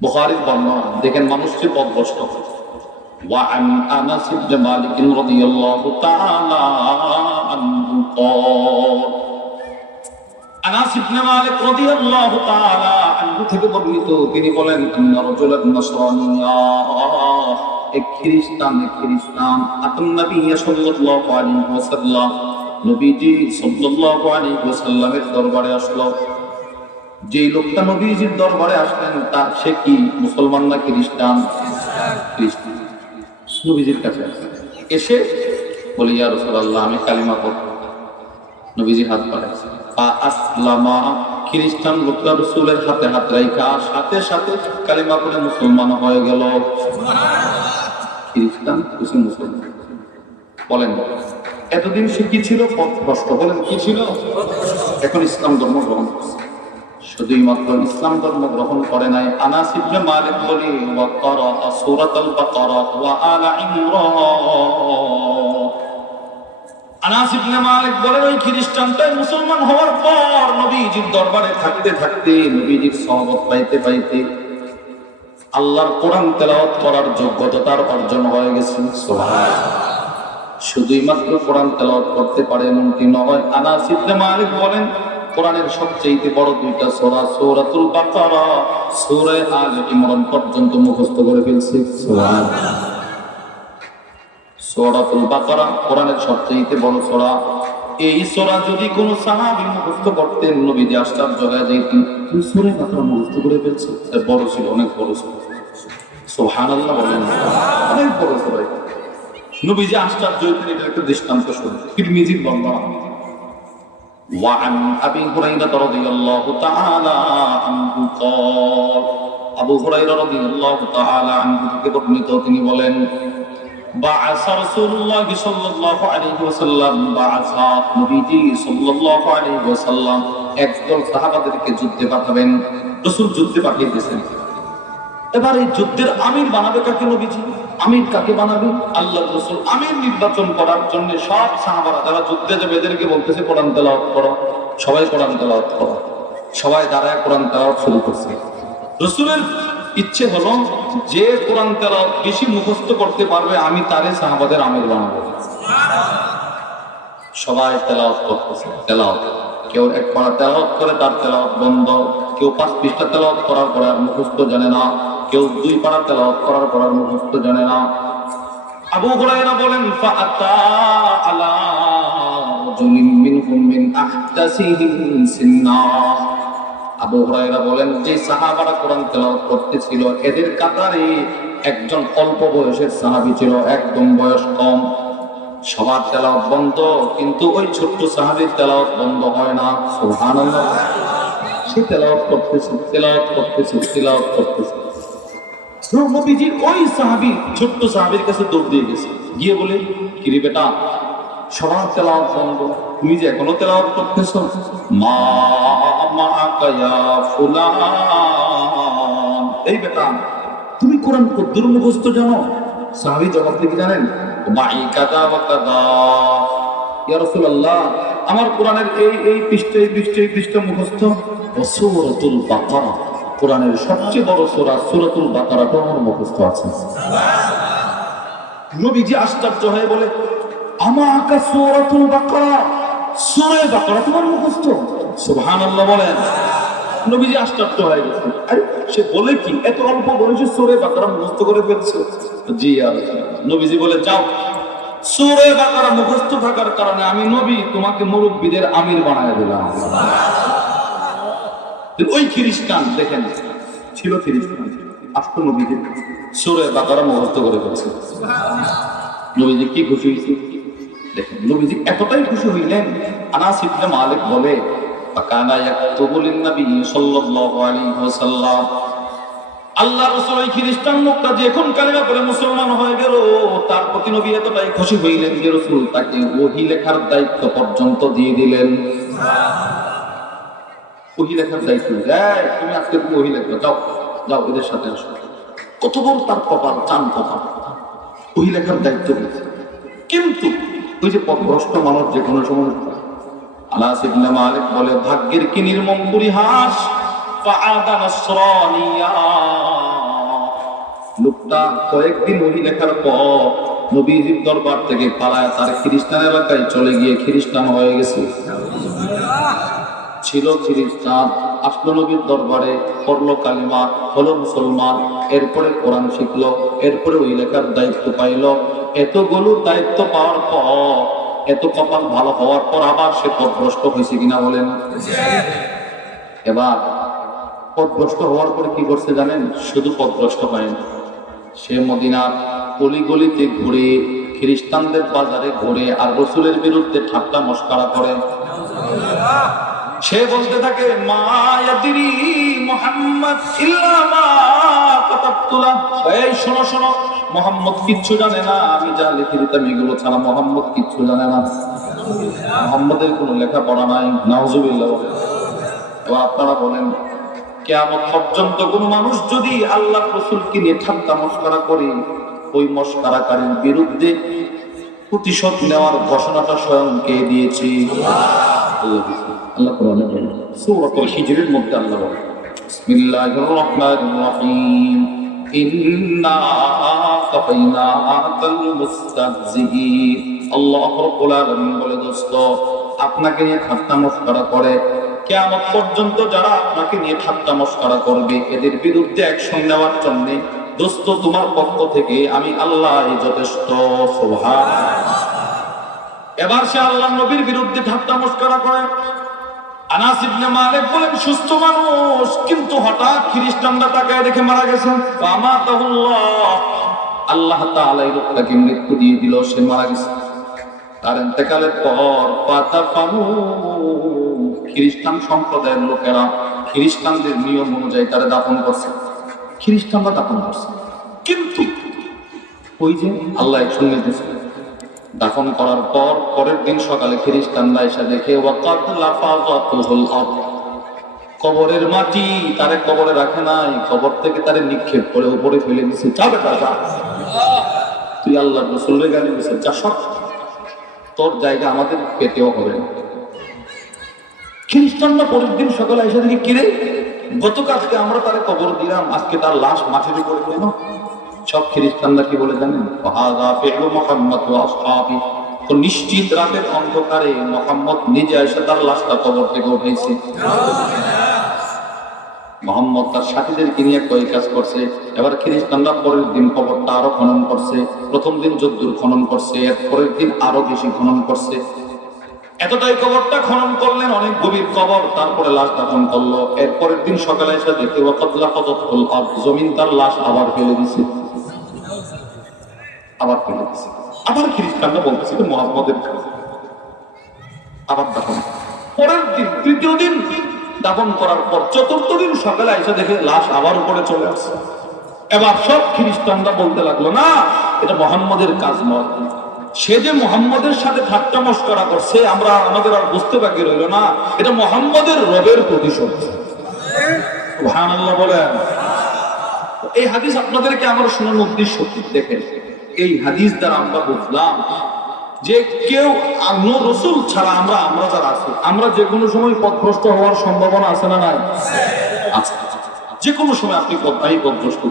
বুখারীর বর্ণনা দেখেন মানুষকে পথভ্রষ্ট وعن انس بن مالك رضي الله تعالى عنه قال আনাস ইবনে মালিক রাদিয়াল্লাহু তাআলা আনহু থেকে বর্ণিত তিনি বলেন ইন্না রাজুলান নাসরানিয়া এক খ্রিস্টান এক খ্রিস্টান আতন নবী সাল্লাল্লাহু আলাইহি ওয়াসাল্লাম নবীজি সাল্লাল্লাহু আলাইহি ওয়াসাল্লামের দরবারে আসলো যেই লোকটা নবীজির দরবারে আসলেন, তার সে কি, মুসলমান না খ্রিস্টান? নবীজির কাছে। এসে বলি, ইয়া রাসূলুল্লাহ, আমি কালিমা পড়ব। নবীজি হাত বাড়াইছে আসলামা, খ্রিস্টান লোকটা রসুলের হাতে হাত রাইখা, সাথে সাথে কালিমা করে মুসলমান হয়ে গেল। খ্রিস্টান কিছু মুসলমান। বলেন, এতদিন সে কি ছিল? পথভ্রষ্ট বলেন কি ছিল? এখন ইসলাম ধর্ম গ্রহণ করছে। শুধুই মাত্র ইসলাম ধর্ম গ্রহণ করে নাই। আনাস ইবনে মালিক বলি ওয়া ক্বারা সূরাতুল বাকারা ওয়া আলা ইমরান। আনাস ইবনে মালিক বলেন, ওই খ্রিস্টানটাই মুসলমান হওয়ার পর নবীজির দরবারে থাকতে থাকতে নবীজির সহবত পাইতে পাইতে আল্লাহর কোরআন তেলাওয়াত করার যোগ্যতা তার অর্জন হয়ে গেছে। শুধুই মাত্র কোরআন তেলাওয়াত করতে পারে এমনটি নয়। আনাস ইবনে মালিক বলেন কোরআনের সবচেয়ে বড় দুইটা সূরা সূরাতুল বাকারা। সূরা আলে ইমরান পর্যন্ত মুখস্থ করে ফেলছে। সূরাতুল বাকারা কোরআনের সবচেয়ে বড় সূরা। এই সূরা যদি কোন সাহাবী মুখস্থ করতেন নবীজি আশ্চর্য হয়ে যাইতেন। তুমি সূরা বাকারা মুখস্থ করে ফেলছো। বড় ছিল অনেক বড় ছিল সুবহানাল্লাহ বলেন। অনেক বড় সূরা। নবীজি আশ্চর্য হইতেন এটা একটা দৃষ্টান্ত শুনে তিরমিজির বর্ণনা। وعن أبي هريرة رضي الله تعالى عنه قال আবু হুরাইরা রাদিয়াল্লাহু তাআলা আনহু থেকে বর্ণিত তিনি বলেন বাআস রাসূলুল্লাহ সাল্লাল্লাহু আলাইহি ওয়াসাল্লাম বাআস নবীজি সাল্লাল্লাহু আলাইহি ওয়াসাল্লাম একদল সাহাবাদেরকে যুদ্ধে পাঠাবেন রাসূল যুদ্ধে পাঠিয়ে দিয়েছেন এবার এই যুদ্ধের আমির বানাবে কাকে নবীজি আমির কাকে বানাবে? আল্লাহ রসুল আমির নির্বাচন করার জন্য সব সাহাবারা যারা যুদ্ধে যাবে, এদেরকে বলতেছে, কোরআন তেলাওয়াত করো। সবাই কোরআন তেলাওয়াত করো। সবাই দাঁড়ায় কোরআন তেলাওয়াত শুরু করছে। রসুলের ইচ্ছে হলো, যে কোরআন তেলাওয়াত বেশি মুখস্থ করতে পারবে, আমি তারে সাহাবাদের আমির বানাবো। সবাই তেলাওয়াত করতেছে, তেলাওয়াত। কেউ এক পাড়া তেলাওয়াত করে, তার তেলাওয়াত বন্ধ। কেউ পাঁচ পৃষ্ঠা তেলাওয়াত করার পরে আর মুখস্থ জানে না। কেউ দুই পাড়া তেলাওয়াত করার পর মুখস্থ জানে না। আবু হুরায়রা বলেন মিনহুম মিন আহদাসিহিম সিন্না। আবু হুরায়রা বলেন, যে সাহাবারা কোরআন তেলাওয়াত করতেছিল, এদের কাতারে একজন অল্প বয়সের সাহাবী ছিল, একদম বয়স কম। সবার তেলাওয়াত বন্ধ, কিন্তু ওই ছোট্ট সাহাবীর তেলাওয়াত বন্ধ হয় না। সুবহানাল্লাহ। সে তেলাওয়াত করতেছে তেলাওয়াত করতেছে তেলাওয়াত করতেছে। নবীজির ওই সাহাবী ছোট্ট সাহাবীর কাছে দৌড় দিয়ে গেছে। গিয়ে বলে, কিরে বেটা, সবার তেলাওয়াত বন্ধ। তুমি যে এখনও তেলাওয়াত করতেছ? মা মা কায়া ফুলান। এই বেটা, তুমি কোরআন কদ্দুর মুখস্থ জানো? সাহাবী জবাব থেকে জানেন মাই কাদা ওয়া কাদা। ইয়া রাসূলুল্লাহ, আমার কোরআনের এই এই পৃষ্ঠে এই পৃষ্ঠে, এই পৃষ্ঠ মুখস্থ? সূরাতুল বাকারা। কোরআনের সবচেয়ে বড় সোরা সূরাতুল বাকারাটা আমার মুখস্থ আছে। নবীজি আশ্চর্য হয়ে বলে, আমাকা সূরাতুল বাকারা? সূরা বাকারা তোমার মুখস্থ। সুবহানাল্লাহ বলেন। নবীজি আশ্চর্য হয়ে গেছে। আরে, সে বলে কি, এত অল্প বয়সে সূরা বাকারা মুখস্থ করে ফেলছে? জি, আর নবীজি বলে, যাও সূরা বাকারা মুখস্থ থাকার কারণে আমি নবী, তোমাকে মুরব্বীদের আমির বানায় দিলাম। ওই খ্রিস্টান, দেখেন, ছিল খ্রিস্টান আসতো সূরা বাকারা মুখস্থ করে ফেলছে নবীজি কি খুশি হয়েছে? দেখেন, নবীজি এতটাই খুশি হইলেন, আনাস ইবনে মালিক বলে ফাকানা ইয়াকতুবু লিন-নবী সাল্লাল্লাহু আলাইহি ওয়াসাল্লাম। আল্লাহ রাসূল ওই খ্রিস্টান লোকটা যে এখন কালিমা মুসলমান হয়ে গেল, তার প্রতি নবী এতটাই খুশি হইলেন যে রাসূল তাকে ওহী লেখার দায়িত্ব পর্যন্ত দিয়ে দিলেন। ওহী লেখার দায়িত্ব। এই, তুমি আজকে তুমি ওহী লেখো, যাও যাও এদের সাথে আসো। কত বড় তার কপাল, চান কপাল। ওহী লেখার দায়িত্ব দিয়েছে কিন্তু ওই যে পথভ্রষ্ট মানুষ যে কোনো সময় আনাস ইবনে মালিক বলে, ভাগ্যের কি নির্মম পরিহাস লোকটা কয়েকদিন ওহি লেখার পর নবীজির দরবার থেকে পালায় তার খ্রিস্টান এলাকায় চলে গিয়ে খ্রিস্টান হয়ে গেছে। ছিল খ্রিস্টান। আসলো নবীর দরবারে পড়ল কালিমা হলো মুসলমান। এরপরে কোরআন শিখলো, এরপরে ওই লেখার দায়িত্ব পাইলো। এতগুলো দায়িত্ব পাওয়ার পর, এত কপাল ভালো হওয়ার পর আবার সে পথভ্রষ্ট হয়েছে কিনা বলেন। এবার পথভ্রষ্ট হওয়ার পরে কি করছে জানেন? শুধু পথভ্রষ্ট হয়নি সে মদিনার অলিগলিতে ঘুরে, খ্রিস্টানদের বাজারে ঘুরে আর রসুলের বিরুদ্ধে ঠাট্টা মস্কারা করে। সে বলতে থাকে শোনো শোনো কিচ্ছু জানে না, আমি যা লিখে ছাড়া জানে না। কোনো লেখাপড়া নাই, নাউজুবিল্লাহ। এবার আপনারা বলেন কেমন পর্যন্ত কোন মানুষ যদি আল্লাহ রসুলকে নিয়ে ঠাট্টা মস্কারা করে, ওই মস্কারাকারীর বিরুদ্ধে প্রতিশোধ নেওয়ার ঘোষণাটা স্বয়ং কে দিয়েছে? আল্লাহ কোরআনে বলেন। সূরাতুল হিজরের মধ্যে আল্লাহ বলেন। বিসমিল্লাহির রহমানির রহিম। ইন্না কাফাইনাকাল মুস্তাহজিঈন আল্লাহ রাব্বুল আলামিন বলে দোস্ত আপনাকে নিয়ে ঠাট্টা মস্করা করে কেয়ামত পর্যন্ত যারা আপনাকে নিয়ে ঠাট্টা মস্করা করবে এদের বিরুদ্ধে অ্যাকশন নেওয়ার জন্য দোস্ত তোমার পক্ষ থেকে আমি আল্লাহ যথেষ্ট সুবহান। এবার সে আল্লাহ নবীর বিরুদ্ধে ঠাট্টা মস্করা করে। আনাস ইবনে মালিক বলেন, সুস্থ মানুষ, কিন্তু হঠাৎ খ্রিস্টানরা তাকায় দেখে মারা গেছে আল্লাহ তাআলা এই লোকটাকে মৃত্যু দিয়ে দিল, সে মারা গেছে। তার ইন্তেকালের পর পাতা পানু খ্রিস্টান সম্প্রদায়ের লোকেরা খ্রিস্টানদের নিয়ম অনুযায়ী তারা দাফন করছে। খ্রিস্টানরা দাফন করছে। কিন্তু ওই যে আল্লাহ শুনে দিয়েছে দাফন করার পর পরের দিন সকালে খ্রিস্টানরা এসে দেখে কবরের মাটি তারে কবরে রাখে নাই, কবর থেকে তারে নিক্ষেপ করে উপরে ফেলে দিছে। যাবে তুই আল্লাহ রসুলের গালি দিছে যা সব। তোর জায়গা আমাদের পেতেও হবে খ্রিস্টানরা পরের দিন সকালে এসে দেখি, কিরে, গতকালকে আমরা তারে কবর দিলাম, আজকে তার লাশ মাটির উপরে কেন সব খ্রিস্টানরা কি বলে জানেন? নিশ্চিত রাতের অন্ধকারে মোহাম্মদ নিজে এসে তার লাশটা কবর থেকে উঠেছে মোহাম্মদ তার সাথীদেরকে নিয়ে কই কাজ করছে। এবার খ্রিস্টানরা পরের দিন কবরটা আরও খনন করছে। প্রথম দিন যদ্দুর খনন করছে, এর পরের দিন আরও বেশি খনন করছে। এতটাই কবরটা খনন করলেন, অনেক গভীর কবর, তারপরে লাশ দাফন করল। এর পরের দিন সকালে এসে দেখতে জমিন তার লাশ আবার ফেলে দিছে। আবার ফেলে দিছে আবার খ্রিস্টানরা বলতেছে যে মোহাম্মদের আবার দাফন। পরের দিন, তৃতীয় দিন দাফন করার পর চতুর্থ দিন সকালে এসে দেখে লাশ আবার উপরে চলে আসছে। এবার সব খ্রিস্টানরা বলতে লাগল, না, এটা মোহাম্মদের কাজ নয়। সে যে মোহাম্মদের সাথে ঠাট্টা মস্করা করছে, আমরা আমাদের আর বুঝতে বাকি রইল না। এটা মোহাম্মদের রবের প্রতিশোধ। বলেন। এই হাদিস আপনাদেরকে আমার শোনার উদ্দেশ্য? দেখেন। এই হাদিস দ্বারা আমরা বুঝলাম যে কেউ রসুল ছাড়া আমরা আমরা যারা আছি, আমরা যে কোনো সময় পথভ্রষ্ট হওয়ার সম্ভাবনা আছে না নাই আছে যে কোনো সময় আপনি পথ- পথভ্রষ্ট।